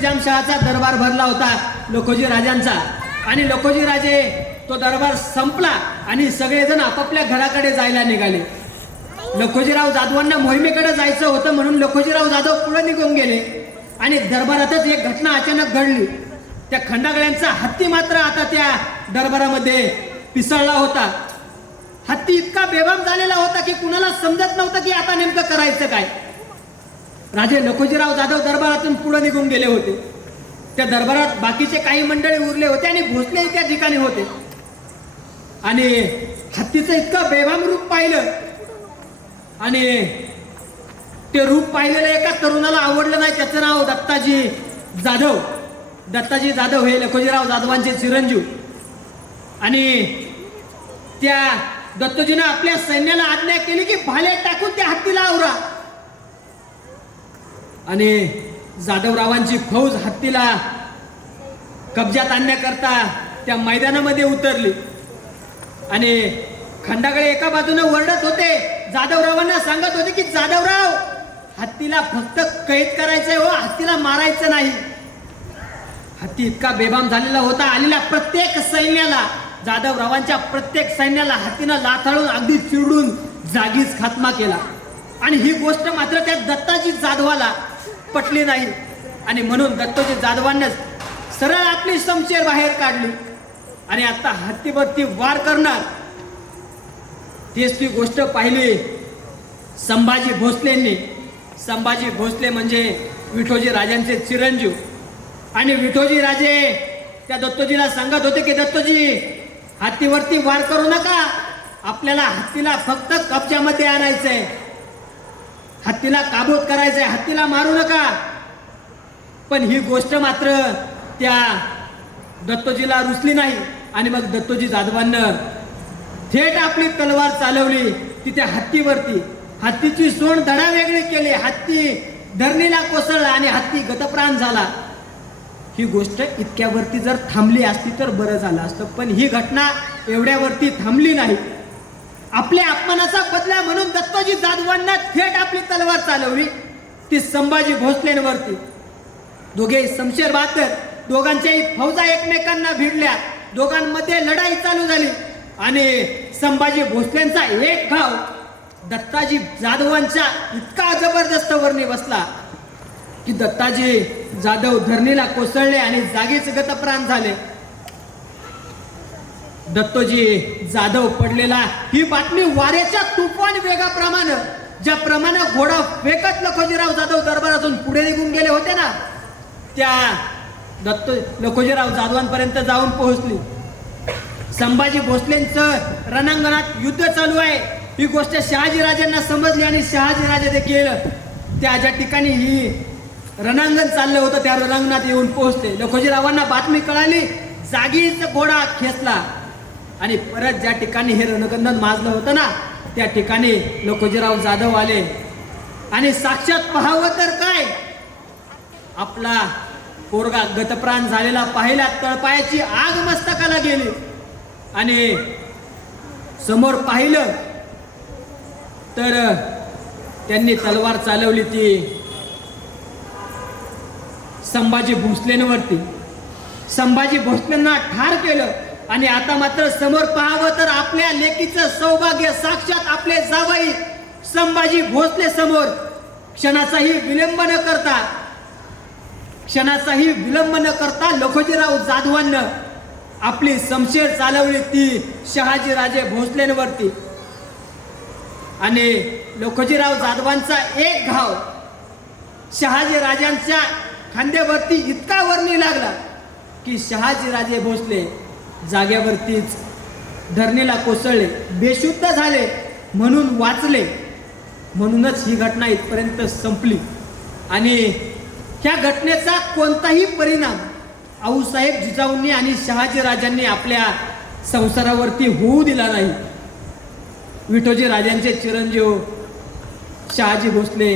निजामशहाचा दरबार भरला होता लखोजी राजांचा, आणि लखोजी राजे तो दरबार संपला आणि सगळेजण आपापल्या घराकडे जायला निघाले. लखोजीराव जाधवांना मोहिमेकडे जायचं होतं म्हणून लखोजीराव जाधव पुढे निघून गेले आणि दरबारातच एक घटना अचानक घडली. त्या खंडागळ्यांचा हत्ती मात्र आता त्या दरबारामध्ये पिसळला होता. हत्ती इतका बेभान झालेला होता की कुणाला समजत नव्हतं की आता नेमकं करायचं काय. राजे लखोजीराव जाधव दरबारातून पुढे निघून गेले होते. त्या दरबारात बाकीचे काही मंडळी उरले होते आणि भोसले त्या ठिकाणी होते. आणि हत्तीचं इतकं बेभान रूप पाहिलं आणि ते रूप पाहिलेलं एका तरुणाला आवडलं नाही. त्याचं नाव दत्ताजी जाधव. दत्ताजी जाधव हे लखोजीराव जाधवांचे चिरंजीव. आणि त्या दत्तोजीनं आपल्या सैन्याला आज्ञा केली की भाले टाकून त्या हत्तीला आवरा. आणि जाधवरावांची फौज हत्तीला कब्जात आणण्याकरता त्या मैदानामध्ये उतरली. आणि खंडागळे एका बाजूने ओरडत होते, जाधवरावांना सांगत होते की जाधवराव, हत्तीला फक्त कैद करायचंय हो, हत्तीला मारायचं नाही. हत्ती इतका बेभान झालेला होता. आलेल्या प्रत्येक सैन्याला, जाधवरावांच्या प्रत्येक सैन्याला हत्तीनं लाथाळून अगदी चिरडून जागीच खात्मा केला. आणि ही गोष्ट मात्र त्या दत्ताजी जाधवाला पटली नाही. आणि म्हणून दत्ताजी जाधवांना सरळ आपली शमशेर बाहेर काढली आणि आता हत्तीवरती वार करणार. तेच ती गोष्ट पाहिली संभाजी भोसलेंनी. संभाजी भोसले म्हणजे विठोजी राजांचे चिरंजीव. आणि विठोजी राजे त्या दत्तोजीला सांगत होते की दत्तोजी, हत्तीवरती वार करू नका, आपल्याला हत्तीला फक्त कब्जामध्ये आणायचंय, हत्तीला काबूत करायचंय, हत्तीला मारू नका. पण ही गोष्ट मात्र त्या दत्तोजीला रुचली नाही. आणि मग दत्तोजी जाधवांना थेट आपली तलवार चालवली ती त्या हत्तीवरती. हत्तीची सोंड धडा वेगळी केली, हत्ती धरणीला कोसळला आणि हत्ती गतप्राण झाला. ही गोष्ट इतक्यावरती जर थांबली असती तर बरं झालं असतं. पण ही घटना एवढ्यावरती थांबली नाही. आपल्या अपमानाचा बदला म्हणून दत्तोजी जाधवांना थेट आपली तलवार चालवली ती संभाजी भोसलेंवरती. दोघे शमशेर बहादर, दोघांच्याही फौजा एकमेकांना भिडल्या, दोघांमध्ये लढाई चालू झाली. आणि संभाजी भोसलेंचा एक घाव दत्ताजी जाधवांच्या इतका जबरदस्त वरणी बसला की दत्ताजी जाधव धरणीला कोसळले आणि जागीच गतप्राण झाले. दत्तोजी जाधव पडलेला ही बातमी वाऱ्याच्या तुफान वेगाप्रमाणे, ज्याप्रमाणे घोडा फेकत लखोजीराव जाधव दरबारातून पुढे निघून गेले होते ना, त्या लखोजीराव जाधवांपर्यंत जाऊन पोहोचली. संभाजी भोसलेंचं रणांगणात युद्ध चालू आहे ही गोष्ट शहाजीराजांना समजली. आणि शहाजीराजे देखील त्या ज्या ठिकाणी ही रणांगण चाललं होतं त्या रणांगणात येऊन पोहोचले. लखोजीरावांना बातमी कळाली, जागीच घोडा खेचला आणि परत ज्या ठिकाणी हे रणकंदन माजलं होतं ना त्या ठिकाणी लखोजीराव जाधव आले. आणि साक्षात पाहावं तर काय, आपला पोरगा गतप्राण झालेला पाहिला, तळपायाची आग मस्तकाला गेली. आणि समोर पाहिलं तर त्यांनी तलवार चालवली ती संभाजी भोसलेंवरती. संभाजी भोसलेंना ठार केलं. आणि आता मात्र समोर पाहावं तर आपल्या लेकीचं सौभाग्य साक्षात आपले जावई संभाजी भोसले समोर. क्षणाचाही विलंब न करता लखोजीराव जाधवांना आपली शमशेर चालवली ती शहाजीराजे भोसलेंवरती. आणि लखोजीराव जाधवांचा एक घाव शहाजीराजांच्या खांद्यावरती इतका वर्णी लागला की शहाजीराजे भोसले जाग्यावरतीच धरणीला कोसळले, बेशुद्ध झाले, म्हणून वाचले. म्हणूनच ही घटना इथपर्यंत संपली. आणि ह्या घटनेचा कोणताही परिणाम आऊसाहेब जिजाऊंनी आणि शहाजीराजांनी आपल्या संसारावरती होऊ दिला नाही. विठोजी राजांचे चिरंजीव शहाजी भोसले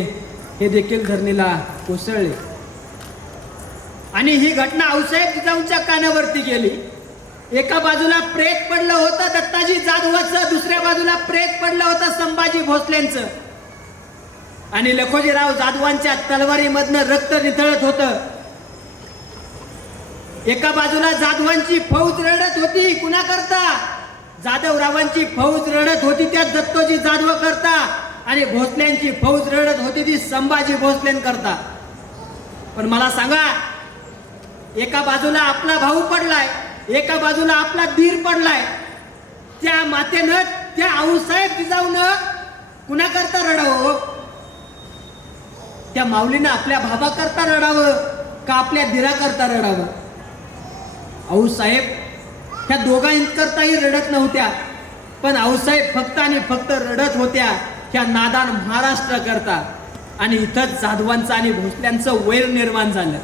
हे देखील धरणीला कोसळले. आणि ही घटना आऊसाहेब जिजाऊंच्या कानावरती गेली. एका बाजूला प्रेत पडलं होतं दत्ताजी जाधवाचं, दुसऱ्या बाजूला प्रेत पडलं होतं संभाजी भोसलेंचं. आणि लखोजीराव जाधवांच्या तलवारीमधनं रक्त निथळत होतं. एका बाजूला जाधवांची फौज रडत होती कुणा करता? जाधवरावांची फौज रडत होती त्या दत्तोजी जाधव करता, आणि भोसल्यांची फौज रडत होती ती संभाजी भोसलें करता. पण मला सांगा, एका बाजूला आपला भाऊ पडलाय, एका बाजूला आपला धीर पडलाय, त्या मातेनं त्या आऊसाहेब जिजाऊनं कुणा करता रडावं? त्या माऊलीनं आपल्या भावा करता रडावं का आपल्या धीरा करता रडावं? आऊसाहेब ह्या दोघांकरताही रडत नव्हत्या, पण आऊसाहेब फक्त आणि फक्त रडत होत्या ह्या नादान महाराष्ट्र करता. आणि इथंच जाधवांचं आणि भोसल्यांचं वैर निर्माण झालं.